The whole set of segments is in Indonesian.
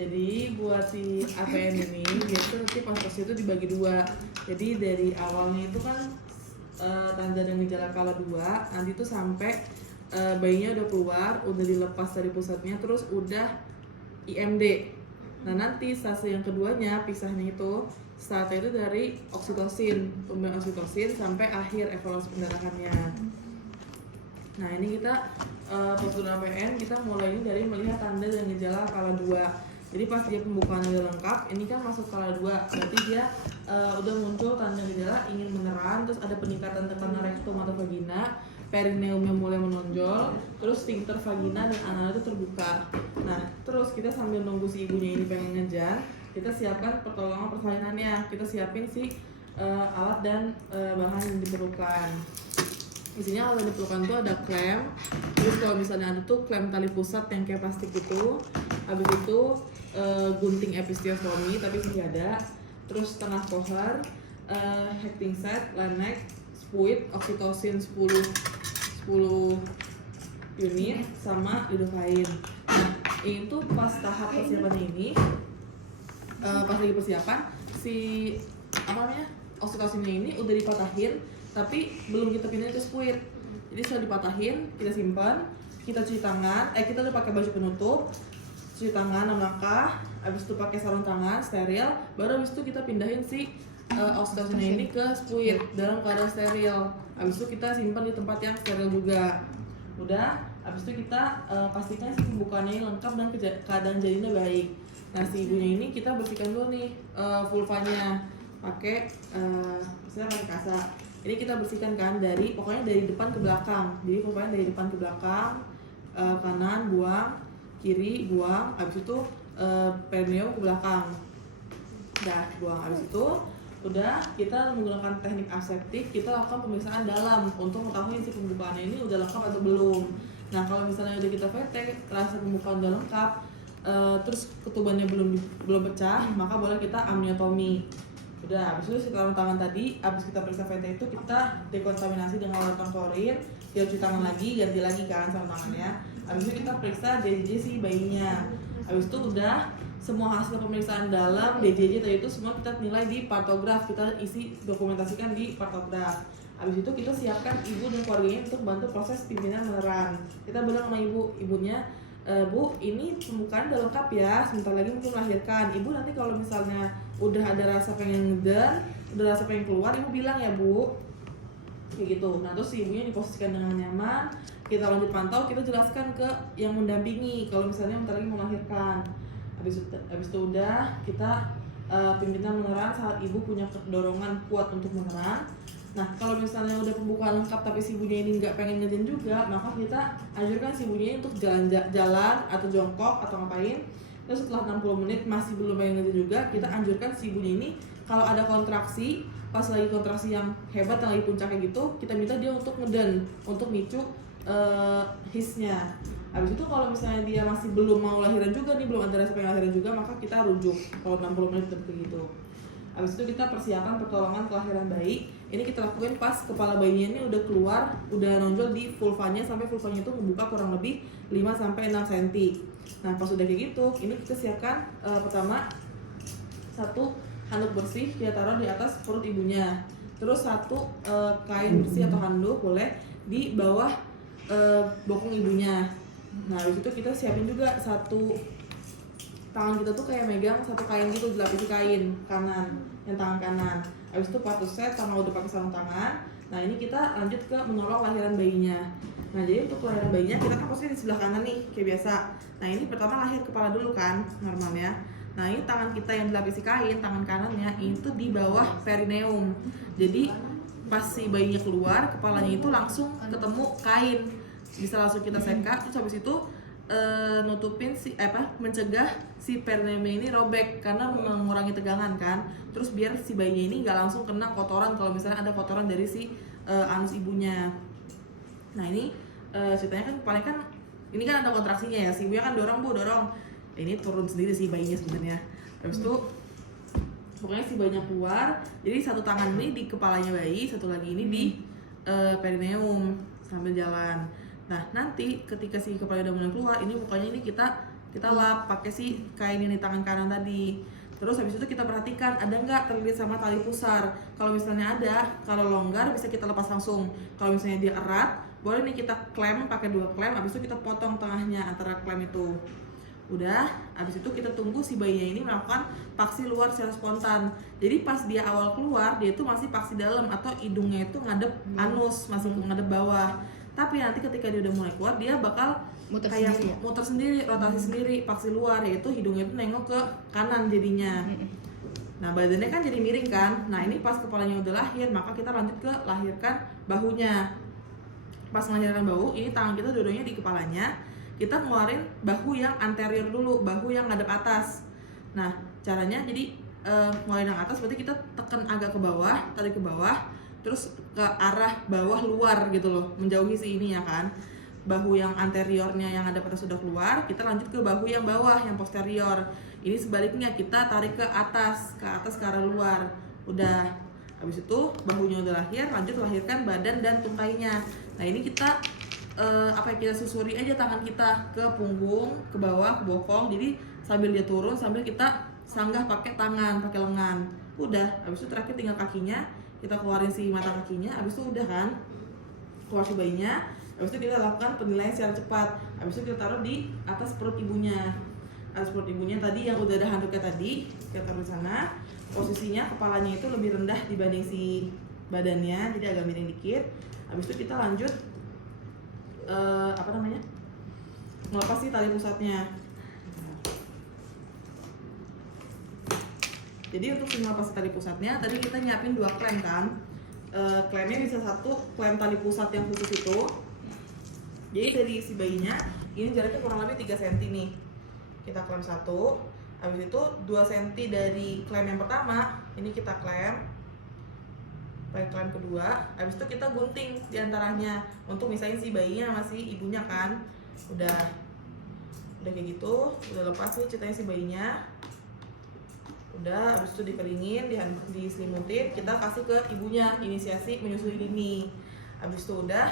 Jadi buat si APM ini biasanya nanti pas itu dibagi dua. Jadi dari awalnya itu kan tanda dan gejala kala 2, nanti tuh sampai bayinya udah keluar, udah dilepas dari pusatnya, terus udah IMD. Nah nanti fase yang keduanya pisahnya itu startnya itu dari oksitosin, pemberian oksitosin sampai akhir evaluasi pendarahannya. Nah ini kita prosedur APN kita mulainya dari melihat tanda dan gejala kala 2. Jadi pas dia pembukaan udah lengkap, ini kan masuk kala 2, berarti dia udah muncul tanda gejala ingin meneran, terus ada peningkatan tekanan rektum atau vagina, perineumnya mulai menonjol, terus sphincter vagina dan anal itu terbuka. Nah terus kita sambil nunggu si ibunya ini pengen ngejar, kita siapkan pertolongan persalinannya, kita siapin si alat dan bahan yang diperlukan. Isinya kalau diperlukan tuh ada klem, terus kalau misalnya ada tuh klem tali pusat yang kayak plastik gitu, habis itu gunting episiotomi tapi masih ada, terus tengah kohar, hecting set, lanex, spuit, oksitosin 10 unit sama lidocaine. Nah itu pas tahap persiapannya ini, pas lagi persiapan si apa namanya oksitosinnya ini udah dipatahin tapi belum kita pindahin ke spuit. Jadi sudah dipatahin, kita simpan, kita cuci tangan, kita udah pakai baju penutup, cuci tangan 6 langkah, habis itu pakai sarung tangan steril, baru habis itu kita pindahin si oksitosinnya ini ke spuit dalam keadaan steril. Habis itu kita simpan di tempat yang steril juga. Udah, habis itu kita pastikan si pembukaannya ini lengkap dan keadaan janinnya baik. Nah si ibunya ini kita bersihkan dulu nih vulvanya pakai misalnya pakai kasa. Ini kita bersihkan kan pokoknya dari depan ke belakang. Jadi pokoknya dari depan ke belakang, kanan buang, kiri buang, habis itu perineum ke belakang. Udah buang, habis itu udah kita menggunakan teknik aseptik, kita lakukan pemeriksaan dalam untuk mengetahui si pembukaannya ini udah lengkap atau belum. Nah kalau misalnya udah kita VT, rasa pembukaan udah lengkap, terus ketubannya belum pecah, maka boleh kita amniotomi. Udah, habis itu sarung tangan tadi, habis kita periksa VT itu kita dekontaminasi dengan larutan klorin, kita cuci tangan lagi, ganti lagi kan sarung tangannya. Habis itu kita periksa DJJ si bayinya. Habis itu udah semua hasil pemeriksaan dalam DJJ tadi itu semua kita nilai di partograf, kita isi dokumentasikan di partograf. Habis itu kita siapkan ibu dan keluarganya untuk bantu proses pimpinan meneran. Kita bilang sama ibunya, Bu, ini pembukaan udah lengkap ya, sebentar lagi mungkin melahirkan. Ibu nanti kalau misalnya udah ada rasa pengen ngeden, udah rasa pengen keluar, ibu bilang ya Bu, kayak gitu. Nah terus si ibunya diposisikan dengan nyaman, kita lanjut pantau, kita jelaskan ke yang mendampingi kalau misalnya bentar lagi melahirkan. Habis itu udah kita pimpinan meneran saat ibu punya dorongan kuat untuk meneran. Nah kalau misalnya udah pembukaan lengkap tapi si ibunya ini nggak pengen ngeden juga, maka kita anjurkan si ibunya ini untuk jalan atau jongkok atau ngapain. Terus setelah 60 menit masih belum pengen ngeden juga, kita anjurkan si ibunya ini kalau ada kontraksi, pas lagi kontraksi yang hebat, yang lagi puncaknya gitu, kita minta dia untuk ngeden, untuk micu hisnya. Habis itu kalau misalnya dia masih belum mau lahiran juga nih, belum ada rasa pengen lahiran juga, maka kita rujuk kalau 60 menit begitu. Habis itu kita persiapan pertolongan kelahiran bayi. Ini kita lakukan pas kepala bayinya ini udah keluar, udah nonjol di vulvanya, sampai vulvanya itu membuka kurang lebih 5-6 cm. Nah pas udah kayak gitu, ini kita siapkan pertama satu handuk bersih kita taruh di atas perut ibunya. Terus satu kain bersih atau handuk boleh di bawah bokong ibunya. Nah habis itu kita siapin juga satu tangan kita tuh kayak megang satu kain gitu, dilapisi kain kanan, yang tangan kanan. Habis itu set sama udah pakai sarung tangan. Nah ini kita lanjut ke menolong lahiran bayinya. Nah jadi untuk lahiran bayinya kita kan posisi di sebelah kanan nih kayak biasa. Nah ini pertama lahir kepala dulu kan normalnya. Nah ini tangan kita yang dilapisi kain, tangan kanannya itu di bawah perineum. Jadi pas si bayinya keluar, kepalanya itu langsung ketemu kain, bisa langsung kita seka. Terus habis itu nutupin mencegah si perineum ini robek karena mengurangi tegangan kan. Terus biar si bayinya ini nggak langsung kena kotoran kalau misalnya ada kotoran dari si anus ibunya. Nah ini ceritanya kan paling kan ini kan ada kontraksinya ya, si ibunya kan dorong. Ini turun sendiri si bayinya sebenarnya. Habis itu pokoknya si bayinya keluar, jadi satu tangan ini di kepalanya bayi, satu lagi ini di perineum sambil jalan. Nah nanti ketika si kepala udah mulai keluar, ini mukanya ini kita kita lap pakai si kain yang di tangan kanan tadi. Terus habis itu kita perhatikan ada nggak terlilit sama tali pusar. Kalau misalnya ada, kalau longgar bisa kita lepas langsung. Kalau misalnya dia erat, boleh nih kita klem pakai 2 klem. Habis itu kita potong tengahnya antara klem itu. Udah, habis itu kita tunggu si bayinya ini melakukan paksi luar secara spontan. Jadi pas dia awal keluar, dia itu masih paksi dalam atau hidungnya itu ngadep anus, masih ngadep bawah. Tapi nanti ketika dia udah mulai keluar, dia bakal Muter kayak sendiri ya? muter sendiri, rotasi sendiri, paksi luar, yaitu hidungnya itu nengok ke kanan jadinya. Nah badannya kan jadi miring kan. Nah ini pas kepalanya udah lahir, maka kita lanjut ke lahirkan bahunya. Pas melahirkan bahu, ini tangan kita dua-duanya di kepalanya. Kita ngeluarin bahu yang anterior dulu, bahu yang ngadep atas. Nah caranya jadi ngeluarin yang atas berarti kita tekan agak ke bawah, tarik ke bawah, terus ke arah bawah luar gitu loh, menjauhi si ini ya kan. Bahu yang anteriornya yang ada atas sudah keluar, kita lanjut ke bahu yang bawah yang posterior. Ini sebaliknya, kita tarik ke atas ke arah luar. Udah, habis itu bahunya udah lahir, lanjut lahirkan badan dan tungkainya. Nah ini kita kita susuri aja tangan kita ke punggung, ke bawah, ke bokong. Jadi sambil dia turun, sambil kita sanggah pakai tangan, pakai lengan. Udah, habis itu terakhir tinggal kakinya, kita keluarin si mata kakinya. Habis itu udah kan, keluar si bayinya. Habis itu kita lakukan penilaian secara cepat. Habis itu kita taruh di atas perut ibunya. Atas perut ibunya tadi yang udah ada handuknya tadi, kita taruh di sana. Posisinya kepalanya itu lebih rendah dibanding si badannya, jadi agak miring dikit. Habis itu kita lanjut melepas si tali pusatnya. Jadi untuk melepas tali pusatnya, tadi kita nyiapin 2 klem kan. Klemnya bisa 1 klem tali pusat yang khusus itu. Jadi dari si bayinya, ini jaraknya kurang lebih 3 cm nih. Kita klem 1, habis itu 2 cm dari klem yang pertama, ini kita klem. Pakai klem kedua, habis itu kita gunting diantaranya untuk misahin si bayinya sama si ibunya kan. Udah kayak gitu, udah lepas nih ceritanya si bayinya. Udah, habis itu dikeringin, diselimutin, kita kasih ke ibunya, inisiasi menyusui dini. Habis itu udah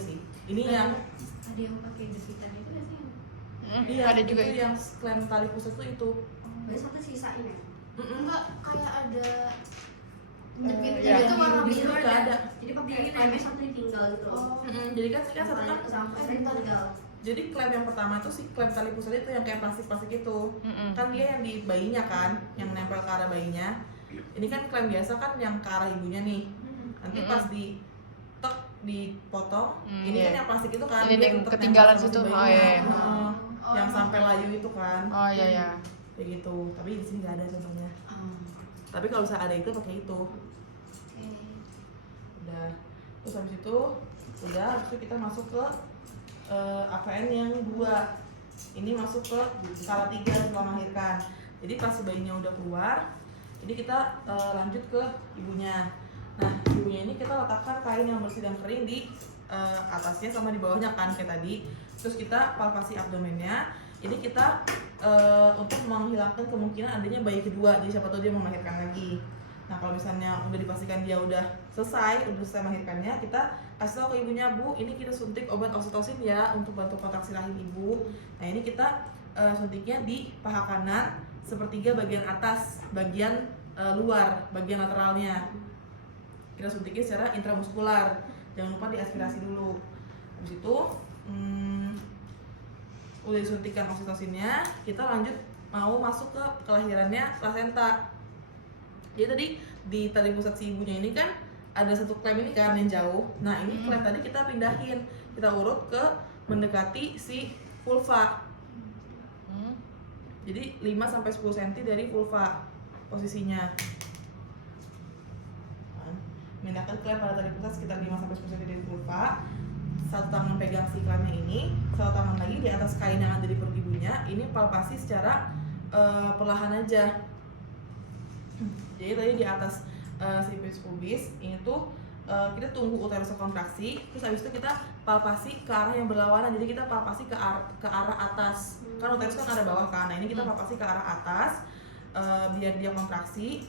sih. Ini yang ada yang pakai jepitan itu nggak sih? iya, ada juga itu yang klem tali pusat tuh itu. Berarti satu sisain ya? Enggak, kayak ada Jepit Iya. itu warna Di situ biru nggak ada. Jadi pakai klemnya satu ditinggal gitu loh. Jadi kan satu kan Sampai ditinggal. jadi klem yang pertama itu si klem tali pusat itu yang kayak plastik itu. Kan dia yang di bayinya kan, yang nempel ke arah bayinya. Ini kan klem biasa kan yang ke arah ibunya nih. Nanti pas dipotong, ini kan yang plastik itu kan. Ini dia yang tetep ketinggalan nempel sama si situ. Oh, bayinya. iya. Heeh. Yang sampai layu itu kan. Oh iya. Kayak gitu. Tapi di sini nggak ada contohnya. Tapi kalau misalnya ada itu pakai itu. Udah. Terus habis itu habis itu kita masuk ke APN yang 2. Ini masuk ke skala 3 setelah melahirkan. Jadi pas si bayinya udah keluar, jadi kita lanjut ke ibunya. Nah, ibunya ini kita letakkan kain yang bersih dan kering di atasnya sama di bawahnya kan kayak tadi. Terus kita palpasi abdomennya. Ini kita untuk menghilangkan kemungkinan adanya bayi kedua. Jadi siapa tahu dia mau melahirkan lagi. Nah, kalau misalnya udah dipastikan dia udah selesai melahirkannya, kita kasih tahu ke ibunya, Bu, ini kita suntik obat oksitosin ya untuk bantu kontraksi rahim ibu. Nah, ini kita suntiknya di paha kanan sepertiga bagian atas, bagian luar, bagian lateralnya. Kita suntiknya secara intramuskular. Jangan lupa diaspirasi dulu. Habis itu udah disuntikan oksitosinnya, kita lanjut mau masuk ke kelahirannya plasenta. Jadi tadi di tali pusat si ibunya ini kan ada 1 klem ini kan yang jauh. Nah ini klem tadi kita pindahin, kita urut ke mendekati si vulva. Jadi 5-10 cm dari vulva posisinya. Pindahkan klem pada tali pusat sekitar 5-10 cm dari vulva. 1 tangan pegang si klemnya ini, 1 tangan lagi di atas kain yang ada di perut ibunya. Ini palpasi secara perlahan aja. Jadi tadi di atas cervix pubis ini tuh kita tunggu uterusnya kontraksi, terus habis itu kita palpasi ke arah yang berlawanan. Jadi kita palpasi ke arah atas. Kan uterus kan ada bawah kan. Nah, ini kita palpasi ke arah atas biar dia kontraksi.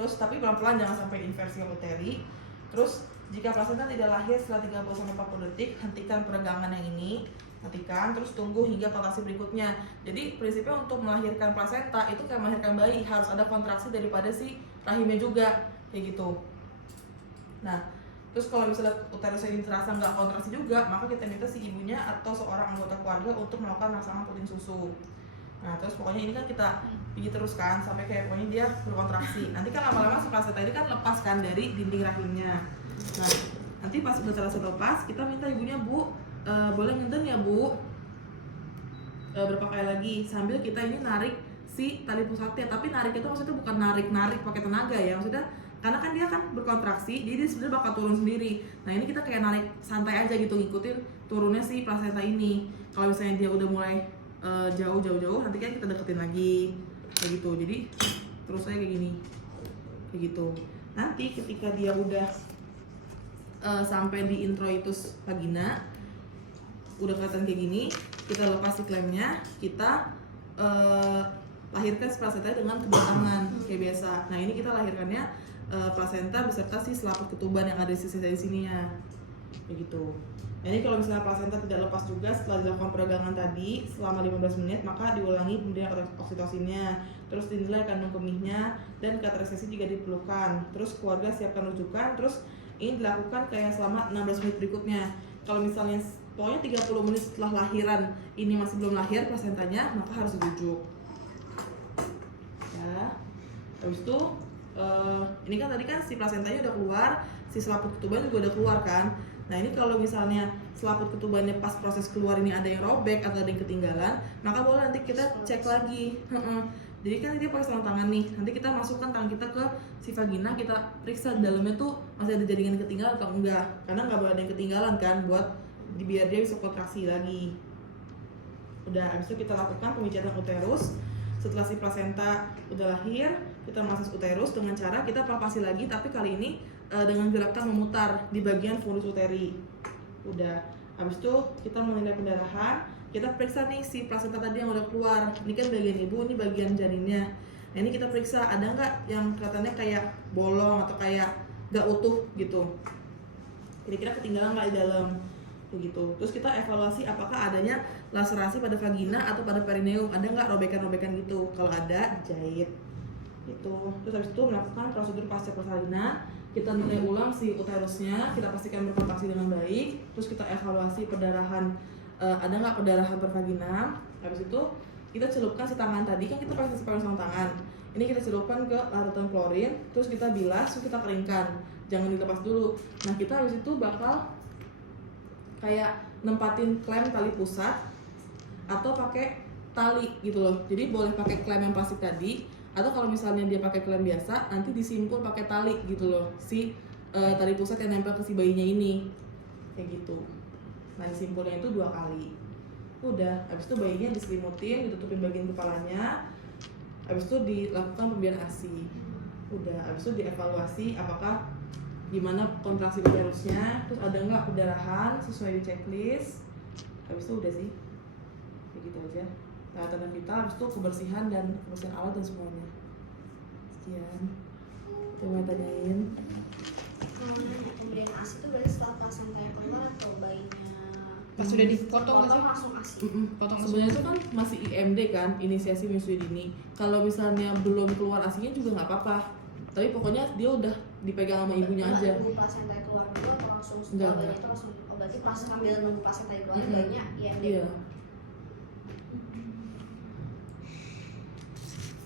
Terus tapi pelan-pelan, jangan sampai inversi uteri. Terus jika plasenta tidak lahir setelah 30-40 detik, hentikan peregangan yang ini. matikan, terus tunggu hingga kontraksi berikutnya. Jadi prinsipnya untuk melahirkan plasenta itu kayak melahirkan bayi, harus ada kontraksi daripada si rahimnya juga, kayak gitu. Nah, terus kalau misalnya uterusnya ini terasa nggak kontraksi juga, maka kita minta si ibunya atau seorang anggota keluarga untuk melakukan rangsangan puting susu. Nah, terus pokoknya ini kan kita pijit terus kan sampai kayak pokoknya dia berkontraksi. Nanti kan lama-lama si plasenta ini kan lepas kan dari dinding rahimnya. Nah, nanti pas udah terasa lepas, kita minta ibunya, Bu, boleh ngenten ya Bu, berapa kali lagi sambil kita ini narik si tali pusatnya. Tapi narik itu maksudnya bukan narik pakai tenaga ya, maksudnya karena kan dia kan berkontraksi, jadi dia sebenarnya bakal turun sendiri. Nah ini kita kayak narik santai aja gitu, ngikutin turunnya si plasenta ini. Kalau misalnya dia udah mulai jauh, nanti kan kita deketin lagi kayak gitu. Jadi terus aja kayak gini, kayak gitu. Nanti ketika dia udah sampai di introitus vagina, udah kelihatan kayak gini, kita lepas si klemnya, kita lahirkan si plasenta dengan kedua tangan kayak biasa. Nah ini kita lahirkannya plasenta beserta si selaput ketuban yang ada di sisi dari sininya, kayak gitu. Nah, ini kalau misalnya plasenta tidak lepas juga setelah dilakukan peregangan tadi selama 15 menit, maka diulangi pemberian oksitosinnya, terus dinilai kandung kemihnya, dan kateterisasi jika diperlukan. Terus keluarga siapkan rujukan, terus ini dilakukan kayak selama 16 menit berikutnya. Kalau misalnya pokoknya 30 menit setelah lahiran ini masih belum lahir plasentanya, maka harus dirujuk. Ya, habis itu ini kan tadi kan si plasentanya udah keluar, si selaput ketuban juga udah keluar kan. Nah ini kalau misalnya selaput ketubannya pas proses keluar ini ada yang robek atau ada yang ketinggalan, maka boleh nanti kita cek lagi. Jadi kan dia pakai sarung tangan nih, nanti kita masukkan tangan kita ke si vagina, kita periksa di dalamnya tuh masih ada jaringan ketinggalan atau enggak, karena nggak boleh ada yang ketinggalan kan, buat biar dia bisa kontraksi lagi. Udah, habis itu kita lakukan pemijatan uterus. Setelah si plasenta udah lahir, kita massage uterus dengan cara kita palpasi lagi, tapi kali ini dengan gerakan memutar di bagian fundus uteri. Udah, habis itu kita menilai pendarahan, kita periksa nih si plasenta tadi yang udah keluar. Ini kan bagian ibu, ini bagian janinnya. Nah ini kita periksa ada nggak yang kelihatannya kayak bolong atau kayak nggak utuh gitu. Kira-kira ketinggalan nggak di dalam, begitu. Terus kita evaluasi apakah adanya laserasi pada vagina atau pada perineum, ada nggak robekan-robekan gitu. Kalau ada, jahit. Gitu. Terus habis itu melakukan prosedur pasca persalinan. Kita nilai ulang si uterusnya, kita pastikan berkontraksi dengan baik. Terus kita evaluasi perdarahan, ada nggak perdarahan per vagina. Habis itu kita celupkan si tangan tadi, kan kita pakai sarung tangan. Ini kita celupkan ke larutan klorin, terus kita bilas, terus kita keringkan. Jangan dilepas dulu. Nah kita habis itu bakal kayak nempatin klem tali pusat atau pakai tali gitu loh. Jadi boleh pakai klem yang plastik tadi, atau kalau misalnya dia pakai klem biasa, nanti disimpul pakai tali gitu loh, si tali pusat yang nempel ke si bayinya ini, kayak gitu. Nah disimpulnya itu 2 kali. Udah, habis itu bayinya diselimutin, ditutupin bagian kepalanya, habis itu dilakukan pemberian ASI. Udah, habis itu dievaluasi apakah gimana kontraksi uterusnya, terus ada nggak perdarahan sesuai di checklist. Habis itu udah sih, kayak gitu aja. Nah, tanda vital, habis itu kebersihan alat dan semuanya. Sekian. Itu mau tanyain. Pemberian ASI itu berarti setelah plasenta yang keluar atau bayinya Pas sudah dipotong nggak sih? langsung ASI? Potong Sebenarnya itu kan masih IMD kan, inisiasi menyusui dini. Kalau misalnya belum keluar ASI-nya juga nggak apa-apa. Tapi pokoknya dia udah dipegang sama ibunya aja. Nunggu plasenta yang keluar dulu atau langsung Enggak, setelah bayinya itu langsung? Oh berarti pas sambil nunggu plasenta yang keluar bayinya IMD. Iya.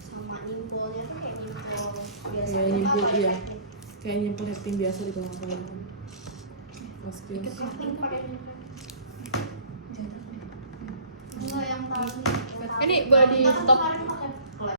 Sama nyimpulnya tuh kayak nyimpul biasa. Kayak nyimpul, apa iya. efeknya? Kayak nyimpul heptin biasa di tengah-tengah. Masukin. Efeknya pakai enggak yang tadi. Ini boleh Kita kan di-stop. kemarin pakai